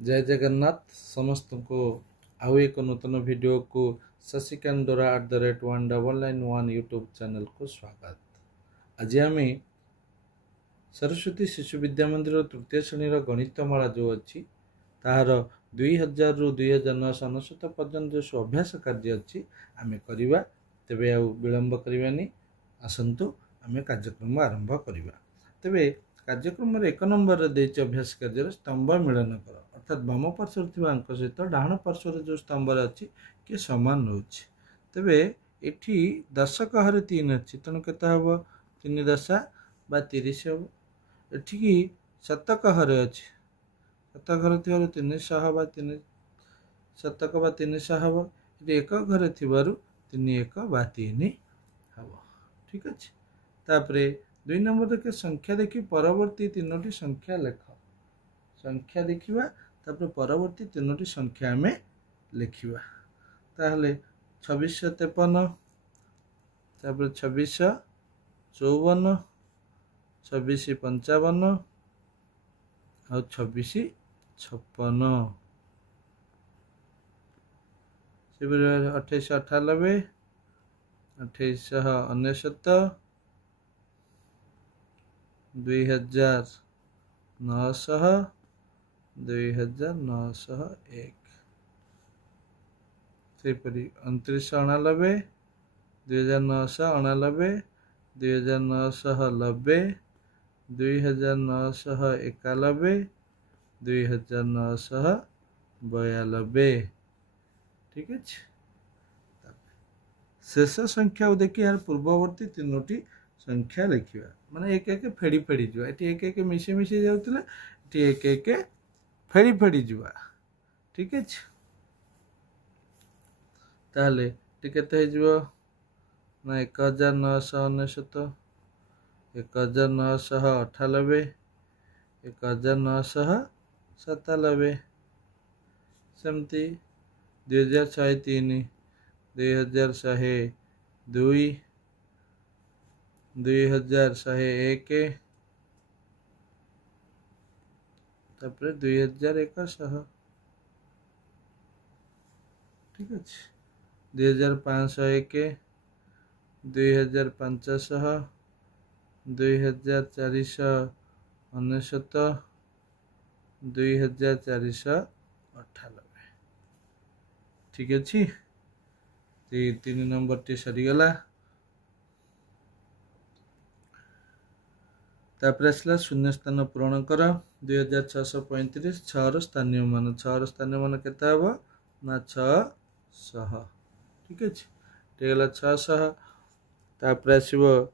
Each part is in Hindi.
जय जगन्नाथ समस्त को आउ एक नूतन वीडियो को शशिकांत डोरा @199 यूट्यूब चैनल को स्वागत। आज आम सरस्वती शिशु विद्या मंदिर तृतीय श्रेणी गणितमाला जो अच्छी तार 2000 रु 2099 पर्यंत जो अभ्यास कार्य अच्छी आम करवा। तेबे आ विलंब करवानी, आसतु आम कार्यक्रम आरंभ करवा। तेबे कार्यक्रम एक नंबर देती अभ्यास कार्य स्तंभ मिलन कर अर्थात बाम पार्श्वर अंक सहित डाण पार्श्वर जो स्तंभ अच्छी किए सामान रोचे। तेबे एठी दशक हर 3 अच्छी तेणु के हम 3 दशा बा 30 हम। एठिकी शतक हर अच्छी शतक घर थी 300 बा 3 शतक बा 300 हम। एक घर थी 3 1 बा 3 हम। ठीक अच्छे। तापरे 2 नंबर के संख्या देखी परवर्ती 3टी संख्या लेख। संख्या देखा तापर परवर्ती 3टी संख्या आम लिखा। ताहले 2653 तापर 2654 2655 और 2656 2898 2899 2900 2901 सेपरी 2999 2999 2990 2991 2992। ठीक है। शेष संख्या देखिए यार पूर्ववर्ती 3टी संख्या लिखा माने एक एक फेड़ी फेड़ी जा एक एक मिसी मिसी जाऊला एक एक फेड़ी फेड़ी जा। ठीक है। ताहले केते ना 1999 1998 1997 सेमती 2103 2102 2101 तापर 2100। ठीक अच्छे। 2501 2500 2499 2498। ठीक अच्छे। 3 नंबर टी सरीगला। तापर आसला शून्य स्थान पूरण कर 2635 6 स्थानीय मान 6 स्थानीय मान केता हम ना 600। ठीक अच्छे। गला 600 तापर आसो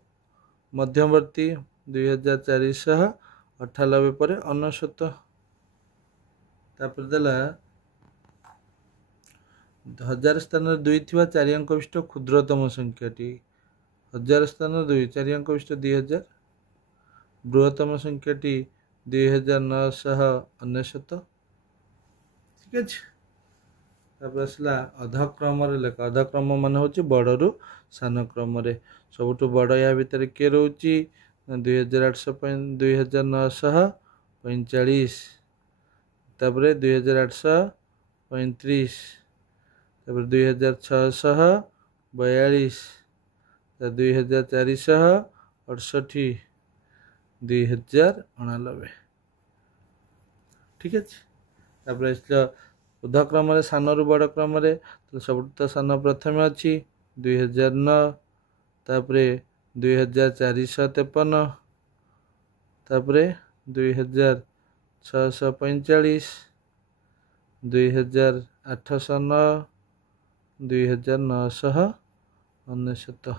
मध्यवर्ती 2498 पर 99 तापर देला 1000 स्थान 2 थी 4 अंक विशिष्ट क्षुद्रतम संख्याटी 1000 स्थान 2 4 अंक विशिष्ट 2000 बृहत्तम संख्याटी 2999। ठीक अच्छे। तापर आसला अधक्रम लेख। अधक्रम मान हूँ बड़ू सान क्रम सबुठ बड़ या भितर किए रोचे 2945 तापर 2835 तापर 2642 2468 2099। ठीक अच्छे। तापर ऊर्ध्वक्रम सान रु बड़ क्रम सब तो सान प्रथम अच्छी 2009 तापर 2453 तापर 2645 2809 2999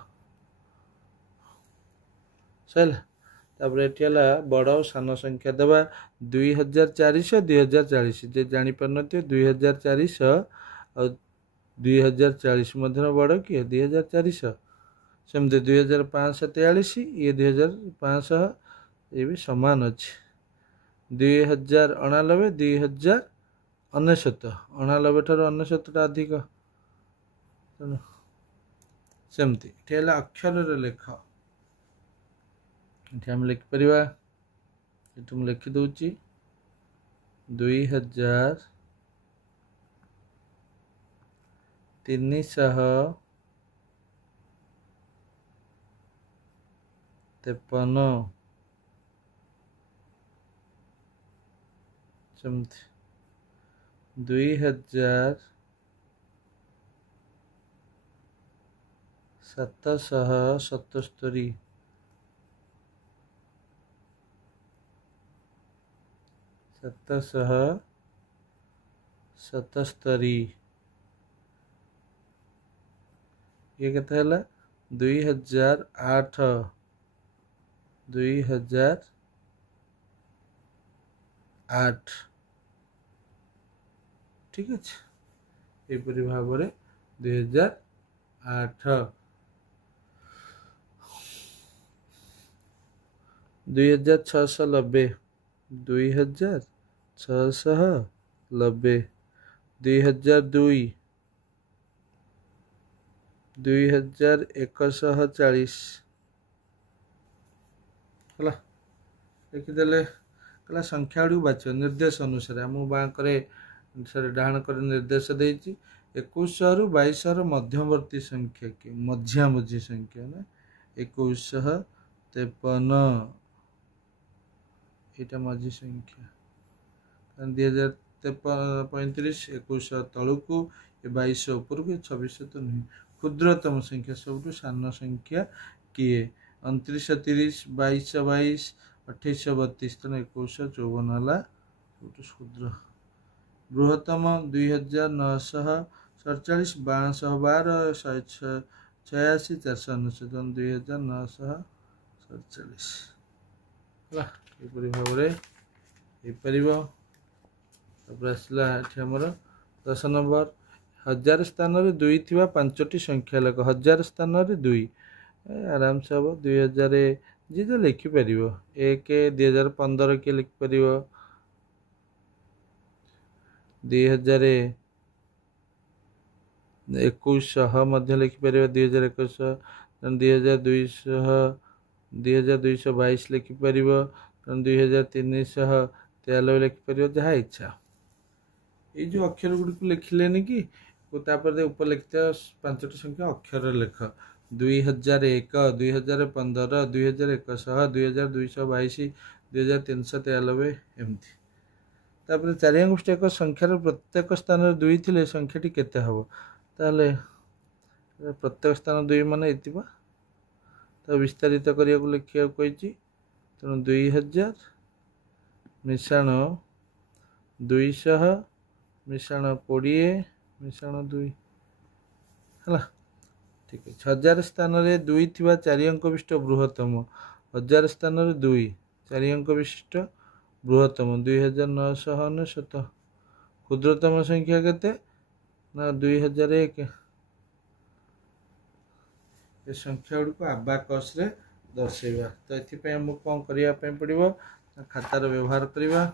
सैला। तापर ये बड़ और सान संख्या देवा 2400 2040 जे जापर न 2400 और 2040 मध्य बड़ किए 2400 सेमती 2543 ये 2500 ये भी सामान अच्छे 2099 2099 99 ठार 99 अधिक सेमती अक्षर लेख। ये आम लिखिपर ये लिखिदे 2353 ସେମିତି 2777 777 ये केते ହେଲା 2008 ठीक अच्छे एपरी भाव 2008 2690 2690 2002 2140 है लिखिदेले कहला संख्या गुड़ी बाच निर्देश अनुसार आम बाँकरे डाण कर निर्देश देती 2100 रु 2200 मध्यवर्ती संख्या की मझियामझी संख्या ना 2153 यहाँ मझी संख्या 2035 2100 तलू 2200 उपरकू 2600 तो नहीं क्षुद्रतम संख्या सब सान संख्या किए 2930 2222 2832 तेना 2154 है क्षुद्र बृहत्तम 2947 1212 186 499 2947 भाव आसला आमर 10 नंबर 1000 स्थान दुई थी पांचटी संख्या लेख 1000 स्थान दुई आराम से हम 2000 जी तो लिखिपर 1 2015 किए लिखिपर 2021 लिखिपर 2021 2222 लिखिपर 2393 लिखिपर जहाँ इच्छा ये जो अक्षर गुड़ी को लिखिलेनि कि ऊपर लिखते पांचटी संख्या अक्षर लेख 2001 2015 2100 2222 2393 एमती तापर चारियांगुष्ठी एक संख्यार प्रत्येक स्थान दुई थिले संख्याटी केते हबो ताले प्रत्येक स्थान दुई माने इतिबा तो विस्तारित करिया को लिखिया कहिची तेणु 2000 मिश्रण 200 मिश्रण 20 मिश्रण 2 है ठीक है 1000 स्थान रे दुई थिबा चारि अंक विशिष्ट बृहत्तम 1000 स्थान रे दुई चारि अंक विशिष्ट बृहत्तम 2997 क्षुद्रतम संख्या केते ना 2001 ये संख्या गुड़ी को आबाकस रे दर्शेबा तो एथि हमको कौन करिया पड़ो खातार व्यवहार करवा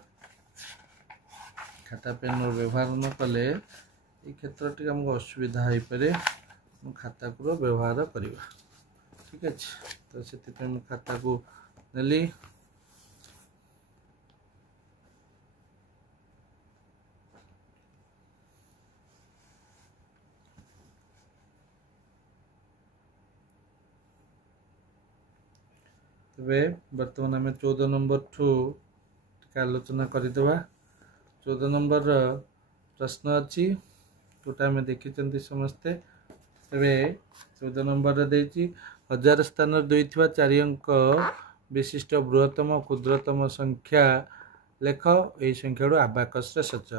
खाता पेन व्यवहार न कले ये क्षेत्र टी हमको असुविधा हो पारे खाता को व्यवहार करवा ठीक अच्छे तो से खाता को नेली तेरे बर्तमान आम 14 नंबर ठू आलोचना करदेवा 14 नंबर प्रश्न अच्छी जोटा आम देखी समस्ते तेरे 14 नंबर देती 1000 स्थान दुई थी चारि अंक विशिष्ट बृहत्तम क्षुद्रतम संख्या लेख यही संख्या आबाकस सच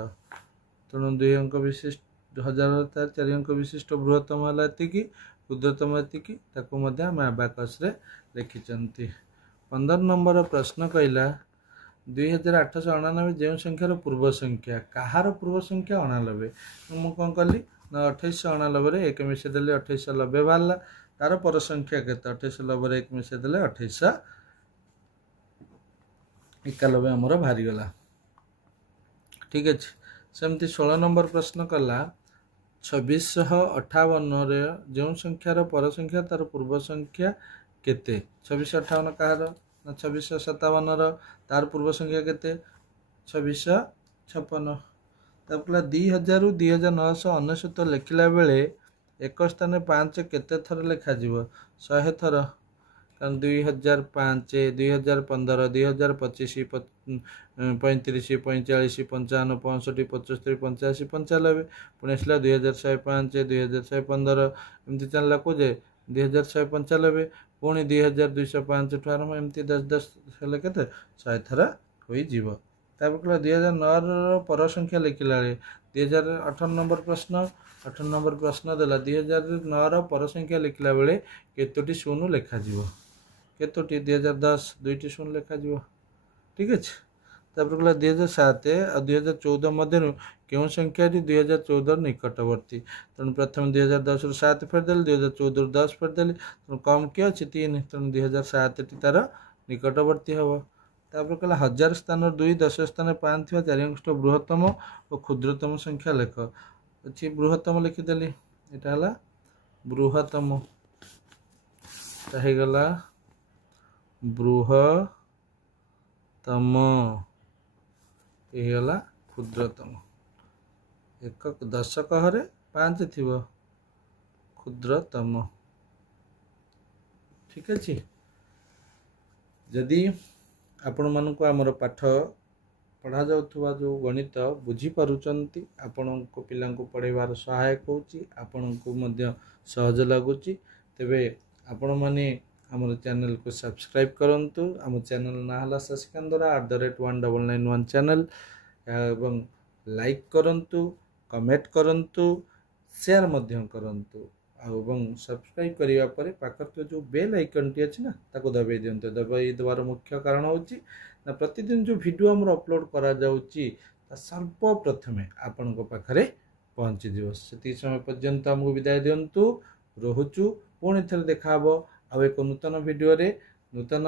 तेणु 2 अंक विशिष्ट 1000 चारि अंक विशिष्ट बृहत्तम है क्षुद्रतम एति आम आबाकस लिखिंट 15 नंबर प्रश्न कहला 2899 जो संख्यार पूर्व संख्या कहार पूर्व संख्या 99 मुझे कौन कली ना 2899 एक मिसेदेले 2890 बाहर तार पर संख्या के 2890 एक मिसेदेले 2891 आमर बाहरीगला ठीक अच्छे सेमती 16 नंबर प्रश्न कला 2658 जो संख्यार पर संख्या तार पूर्व संख्या केते 2658 कहार 2657 तार पूर्व संख्या केते 2656 56 ତାପରେ 2000 ରୁ 2999 ଲେଖିଲା ବେଳେ ଏକ ସ୍ଥାନରେ 5 କେତେ ଥର ଲେଖାଯିବ 100 ଥର कारण 2005 2015 2025 35 45 55 65 75 85 95 पुणे आसला 2105 2115 एमती चलला कोजे 2195 पुणी 2205 ठू आरंभ एमती 10 10 हेले केते 100 थरा होई जीवो तापर 2009 पर संख्या लिखिला 2018 नंबर प्रश्न 18 नंबर प्रश्न देला 2009 पर संख्या लिखला बेले केतोटी शून्य लेखा जीवो केतोटी 2010 दुईटी शून्य लेखा जीवो ठीक अछि तापर कहला 2007 और 2014 मध्य केउ संख्या 2014 निकटवर्ती तन प्रथम 2010 रु 7 फेर देल 2014 रु 10 फेर देल तन कम के अछि 3 तन 2007 टी तार निकटवर्ती हबो तापर कहला 1000 स्थान 2 10 स्थान 5 थिबा चारि अंक बृहत्तम और क्षुद्रतम संख्या लेख अछि बृहत्तम लिखि देली एटा हला बृहत्तम ताहे गला बृहत्तम ये गला क्षुद्रतम एक दशक हरे 5 थिबो क्षुद्रतम ठीक अछि जदि आपण मानको हमर पाठ पढ़ा जाउथुवा जो गणित बुझी पारुचंती आपण को पिलां को पढ़ेबार सहायक होची आपण को मध्य सहज लागुची तेबे आपण माने हमर चैनल को सब्सक्राइब करंतु हम चैनल ना हला शशिकांत @1991 चैनल एवं लाइक करंतु कमेंट करंतु शेयर मध्य करंतु एवं सब्सक्राइब करिया परे पाखर जो बेल आइकन टी अछि ना ताको दबाई दियंतु दबाई देवार मुख्य कारण होची ना प्रतिदिन जो वीडियो हमर अपलोड करा जाउची ता सर्वप्रथमे आपन को पाखरे पहुंची दिवस सेती समय पर्यंत हमको विदाय दियंतु रहुचु पुणी थरे देखाबो आ एक नूतन वीडियो रे नूतन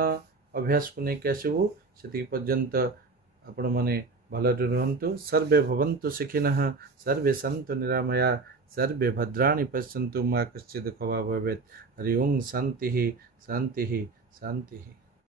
अभ्यास को नहीं आसबू से पर्यंत आपण माने भलरे रहंतु सर्वे भवन्तु सुखिनः सर्वे सन्तु निरामया सर्वे भद्राणि पश्यन्तु मा कश्चित् दुःखभाग् भवेत् हरि ओं शान्तिः शान्तिः शान्तिः।